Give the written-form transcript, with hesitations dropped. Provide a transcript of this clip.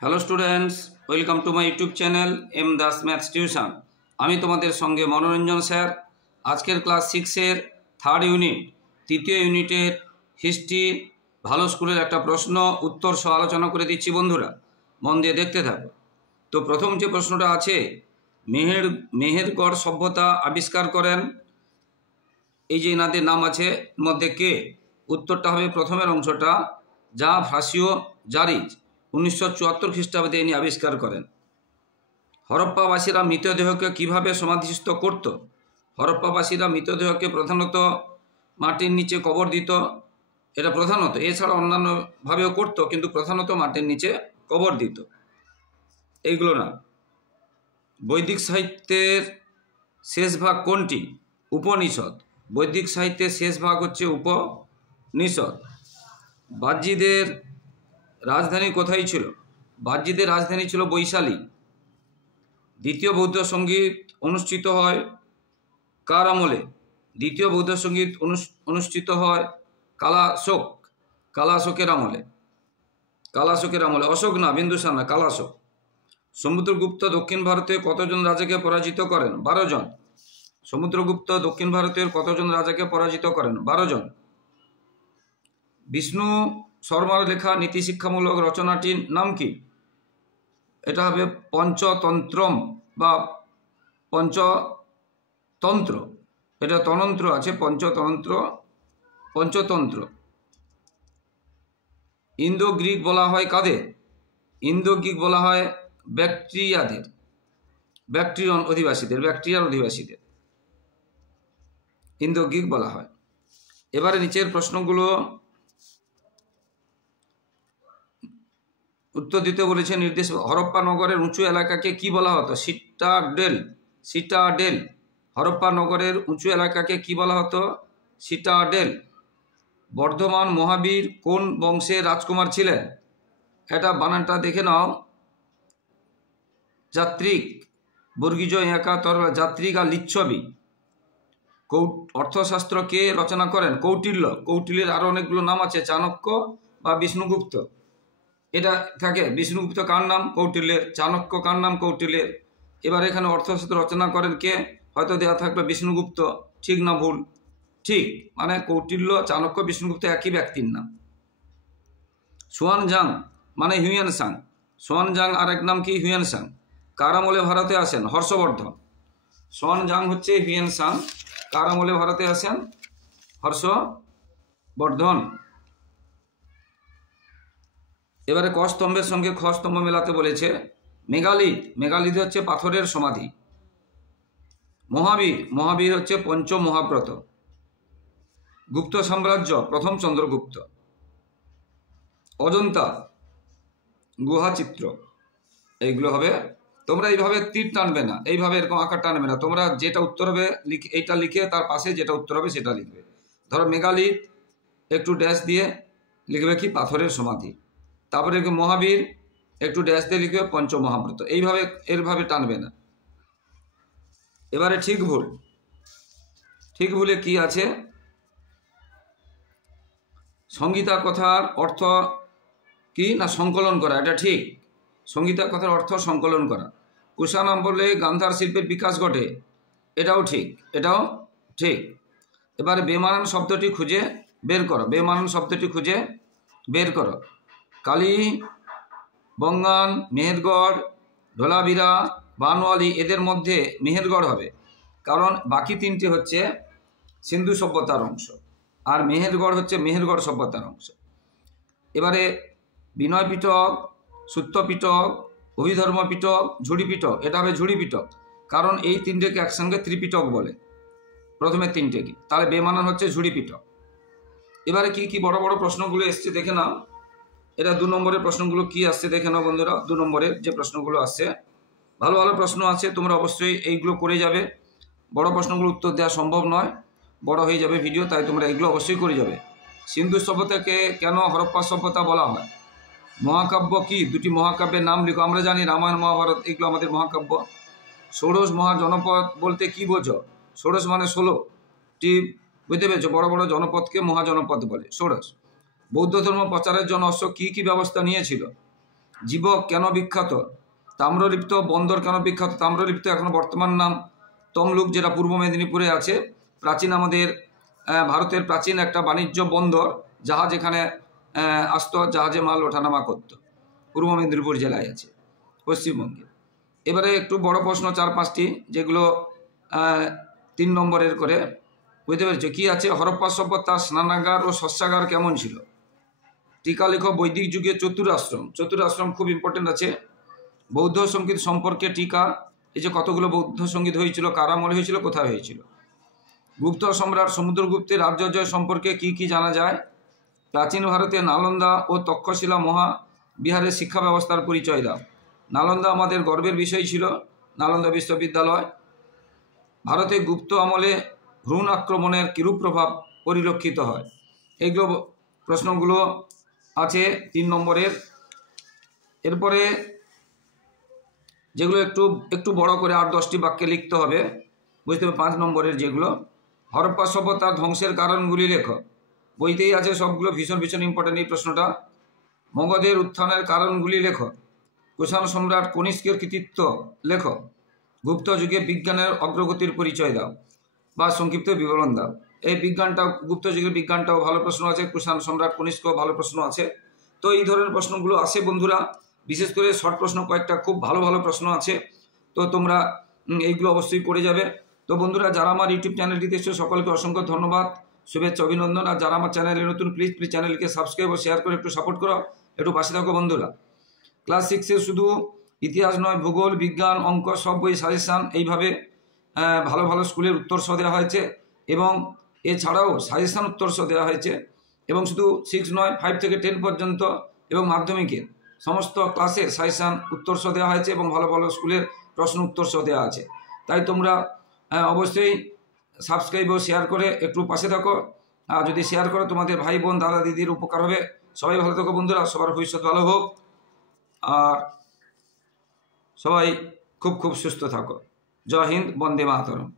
Hello students, welcome to my YouTube channel M Das maths tuition. আমি তোমাদের সঙ্গে Monoranjan sir. আজকের ক্লাস 6-এর থার্ড ইউনিট, তৃতীয় ইউনিটের হিস্ট্রি ভালো স্কুলের একটা প্রশ্ন উত্তর সহ আলোচনা করে দিচ্ছি। বন্ধুরা মন দিয়ে দেখতে থাকো। তো প্রথম যে প্রশ্নটা আছে, মেহেরগড় সভ্যতা আবিষ্কার করেন, এই যে এনাদের নাম আছে মধ্যে কে? উত্তরটা হবে প্রথমের অংশটা, যা ফাসিও জারিজ 1974 খ্রিস্টাব্দে ইনি আবিষ্কার করেন। হরপ্পাবাসীরা মৃতদেহকে কিভাবে সমাধিস্থ করত? হরপ্পাবাসীরা মৃতদেহকে প্রধানত মাটির নিচে কবর দিত। এটা প্রধানত, এছাড়া অন্যান্যভাবেও করতো, কিন্তু প্রধানত মাটির নিচে কবর দিত। এইগুলো না। বৈদিক সাহিত্যের শেষ ভাগ কোনটি? উপনিষদ। বৈদিক সাহিত্যের শেষ ভাগ হচ্ছে উপনিষদ। বাহ্যিদের রাজধানী কোথায় ছিল? বাহ্যিদের রাজধানী ছিল বৈশালী। দ্বিতীয় বৌদ্ধ সঙ্গীত অনুষ্ঠিত হয় কার আমলে? দ্বিতীয় বৌদ্ধ সঙ্গীত অনুষ্ঠিত হয় কালাশোকের আমলে। অশোক না, বিন্দুসার না, কালাশোক। সমুদ্রগুপ্ত দক্ষিণ ভারতে কতজন রাজাকে পরাজিত করেন? 12 জন। সমুদ্রগুপ্ত দক্ষিণ ভারতের কতজন রাজাকে পরাজিত করেন? 12 জন। বিষ্ণু শর্মার লেখা নীতিশিক্ষামূলক রচনাটির নাম কি? এটা হবে পঞ্চতন্ত্রম বা পঞ্চতন্ত্র। এটা তন্ত্র আছে, পঞ্চতন্ত্র। ইন্দো গ্রিক বলা হয় কাদের? ইন্দো গ্রিক বলা হয় ব্যাকট্রিয়ার অধিবাসীদের ইন্দো গ্রিক বলা হয়। এবারে নিচের প্রশ্নগুলো উত্তর দিতে বলেছে নির্দেশ। হরপ্পা নগরের উঁচু এলাকাকে কি বলা হতো? সিটাডেল। হরপ্পা নগরের উঁচু এলাকাকে কি বলা হতো? সিটাডেল। বর্ধমান মহাবীর কোন বংশের রাজকুমার ছিলেন? এটা বানানটা দেখে নাও। যাত্রিক, বর্গীজ একাতর, যাত্রিক আর লিচ্ছবি। অর্থশাস্ত্র কে রচনা করেন? কৌটিল্য। কৌটিল্যের আরো অনেকগুলো নাম আছে, চাণক্য বা বিষ্ণুগুপ্ত। এটা থাকে, বিষ্ণুগুপ্ত কার নাম? কৌটিল্যের। চাণক্য কার নাম? কৌটিল্যের। এবার এখানে অর্থশাস্ত্র রচনা করেন কে? হয়তো দেওয়া থাকবে বিষ্ণুগুপ্ত। ঠিক না ভুল? ঠিক, মানে কৌটিল্য, চাণক্য, বিষ্ণুগুপ্ত একই ব্যক্তির নাম। সুয়ানজাং মানে হিউয়েনসাং। সুয়ানজাং আর এক নাম কি? হিউয়েনসাং। কার আমলে ভারতে আসেন? হর্ষবর্ধন। সুয়ানজাং হচ্ছে হিউয়েনসাং। কার আমলে ভারতে আসেন? হর্ষবর্ধন। এবারে ক স্তম্ভের সঙ্গে খ স্তম্ভ মেলাতে বলেছে। মেগালিথ হচ্ছে পাথরের সমাধি। মহাবীর হচ্ছে পঞ্চম মহাব্রত। গুপ্ত সাম্রাজ্য প্রথম চন্দ্রগুপ্ত। অজন্তা গুহাচিত্র। এইগুলো হবে। তোমরা এইভাবে তীর টানবে না, এইভাবে এরকম আকার টানবে না। তোমরা যেটা উত্তর হবে এইটা লিখে তার পাশে যেটা উত্তর হবে সেটা লিখবে। ধরো মেগালিথ একটু ড্যাশ দিয়ে লিখবে কি? পাথরের সমাধি। তারপরে মহাবীর একটু ড্যাশ দিয়ে লিখবে পঞ্চমহাব্রত। এরভাবে টানবে না। এবারে ঠিক ভুলে কি আছে? সংগীতা কথার অর্থ কি? না সংকলন করা। এটা ঠিক। সংগীতা কথার অর্থ সংকলন করা। কুষাণ বললে গান্ধার শিল্পের বিকাশ ঘটে। এটাও ঠিক। এবারে বেমানান শব্দটি খুঁজে বের করো। কালী, বঙ্গান, মেহেরগড়, ধোলাভিরা, বানওয়ালি, এদের মধ্যে মেহেরগড় হবে, কারণ বাকি তিনটে হচ্ছে সিন্ধু সভ্যতার অংশ, আর মেহেরগড় হচ্ছে মেহেরগড় সভ্যতার অংশ। এবারে বিনয় পিটক, সূত্র পিটক, অভিধর্ম পিটক, ঝুড়ি পিটক। এটা হবে ঝুড়ি পিটক, কারণ এই তিনটেকে একসঙ্গে ত্রিপিটক বলে, প্রথমে তিনটেকে। তাহলে বেমানান হচ্ছে ঝুড়ি পিটক। এবারে কি বড় বড় প্রশ্নগুলো এসছে দেখে নাও। এটা 2 নম্বরের প্রশ্নগুলো কি আসছে দেখে নাও বন্ধুরা। 2 নম্বরের যে প্রশ্নগুলো আসছে, ভালো প্রশ্ন আছে। তোমরা অবশ্যই এইগুলো করে যাবে। বড় প্রশ্নগুলো উত্তর দেওয়া সম্ভব নয়, বড় হয়ে যাবে ভিডিও, তাই তোমরা এগুলো অবশ্যই করে যাবে। সিন্ধু সভ্যতাকে কেন হরপ্পা সভ্যতা বলা হয়? মহাকাব্য কি? 2টি মহাকাব্যের নাম লিখো। আমরা জানি রামায়ণ, মহাভারত, এগুলো আমাদের মহাকাব্য। ষোড়শ মহাজনপদ বলতে কি বোঝো? ষোড়শ মানে 16টি, বুঝতে পেরেছো? বড় বড় জনপদকে মহাজনপদ বলে। ষোড়শ। বৌদ্ধ ধর্ম প্রচারের জন্য অশোক কি ব্যবস্থা নিয়েছিল? জীবক কেন বিখ্যাত? তাম্রলিপ্ত বন্দর কেন বিখ্যাত? তাম্রলিপ্ত এখন বর্তমান নাম তমলুক, যেটা পূর্ব মেদিনীপুরে আছে। প্রাচীন আমাদের ভারতের প্রাচীন একটা বাণিজ্য বন্দর, জাহাজ এখানে আসতো, জাহাজে মাল ওঠানামা করতো। পূর্ব মেদিনীপুর জেলায় আছে, পশ্চিমবঙ্গে। এবারে একটু বড় প্রশ্ন 4-5টি, যেগুলো 3 নম্বরের করে। বুঝতে পেরেছো কি আছে? হরপ্পা সভ্যতার স্নানাগার ও শস্যাগার কেমন ছিল? টিকা লেখ। বৈদিক যুগে চতুরাশ্রম খুব ইম্পর্টেন্ট আছে। বৌদ্ধ সঙ্গীত সম্পর্কে টিকা। এই যে কতগুলো বৌদ্ধ সঙ্গীত হয়েছিল, কার আমলে হয়েছিল, কোথায় হয়েছিল? গুপ্ত সম্রাট সমুদ্রগুপ্তের রাজ্য জয় সম্পর্কে কি জানা যায়? প্রাচীন ভারতে নালন্দা ও তক্ষশিলা মহাবিহারের শিক্ষা ব্যবস্থার পরিচয় দাও। নালন্দা আমাদের গর্বের বিষয় ছিল, নালন্দা বিশ্ববিদ্যালয়। ভারতে গুপ্ত আমলে ভ্রূণ আক্রমণের কিরূপ প্রভাব পরিলক্ষিত হয়? এইগুলো প্রশ্নগুলো আছে 3 নম্বরের। এরপরে যেগুলো একটু বড় করে 8-10টি বাক্যে লিখতে হবে, বুঝতে হবে। 5 নম্বরের যেগুলো, হরপ্পা সভ্যতার ধ্বংসের কারণগুলি লেখ। বইতেই আছে সবগুলো, ভীষণ ইম্পর্টেন্ট এই প্রশ্নটা। মগধের উত্থানের কারণগুলি লেখ। কুষাণ সম্রাট কনিষ্কের কৃতিত্ব লেখ। গুপ্ত যুগে বিজ্ঞানের অগ্রগতির পরিচয় দাও বা সংক্ষিপ্ত বিবরণ দাও। এই বিজ্ঞানটাও, গুপ্ত যুগের বিজ্ঞানটাও ভালো প্রশ্ন আছে, কুষাণ সম্রাট কনিষ্ক ভালো প্রশ্ন আছে। তো এই ধরনের প্রশ্নগুলো আসে বন্ধুরা, বিশেষ করে শর্ট প্রশ্ন কয়েকটা খুব ভালো প্রশ্ন আছে। তো তোমরা এইগুলো অবশ্যই করে যাবে। তো বন্ধুরা, যারা আমার ইউটিউব চ্যানেলটিতে এসেছো সকলকে অসংখ্য ধন্যবাদ, শুভেচ্ছা, অভিনন্দন। আর যারা আমার চ্যানেলে নতুন, প্লিজ চ্যানেলকে সাবস্ক্রাইব ও শেয়ার করে একটু সাপোর্ট করো, একটু পাশে থাকো বন্ধুরা। ক্লাস 6-এ শুধু ইতিহাস নয়, ভূগোল, বিজ্ঞান, অঙ্ক সব বই সাজেশান এইভাবে ভালো স্কুলের উত্তরসহ দেওয়া হয়েছে, এবং এছাড়াও সাজেশান উত্তরসহ দেওয়া হয়েছে। এবং শুধু 6 নয়, 5 থেকে 10 পর্যন্ত এবং মাধ্যমিকের সমস্ত ক্লাসের সাজেশান উত্তরসহ দেওয়া হয়েছে, এবং ভালো স্কুলের প্রশ্ন উত্তরসহ দেওয়া আছে। তাই তোমরা অবশ্যই সাবস্ক্রাইব ও শেয়ার করে একটু পাশে থাকো। আর যদি শেয়ার করো, তোমাদের ভাই বোন, দাদা দিদির উপকার হবে। সবাই ভালো থাকো বন্ধুরা, সবার ভবিষ্যৎ ভালো হোক, আর সবাই খুব সুস্থ থাকো। জয় হিন্দ, বন্দে মাতরম।